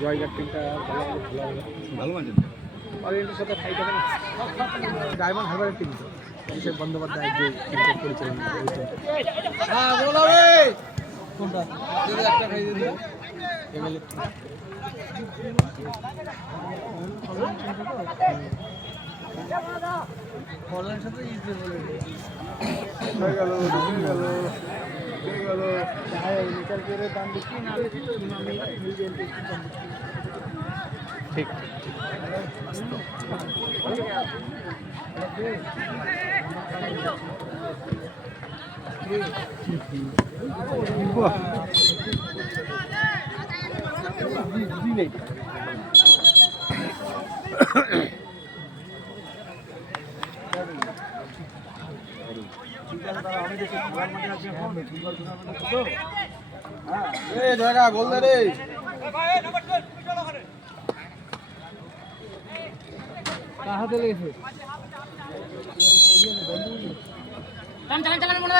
জয়গার টিমটা ভালো মানছেন অরিয়েন্টের সাথে ফাইট হবে না ডায়মন্ড হারবারের টিম তো অভিষেক বন্দ্যোপাধ্যায় যে টিমটা পরিচালনা করে হ্যাঁ বলো কোনটা যদি একটা খাই দিতে এমএলএ ফলের সাথে ইজি বলে হয়ে গেল লিটার করে দাম বেশি না ঠিক গোল রে হাতে লেগেছে চালান মনে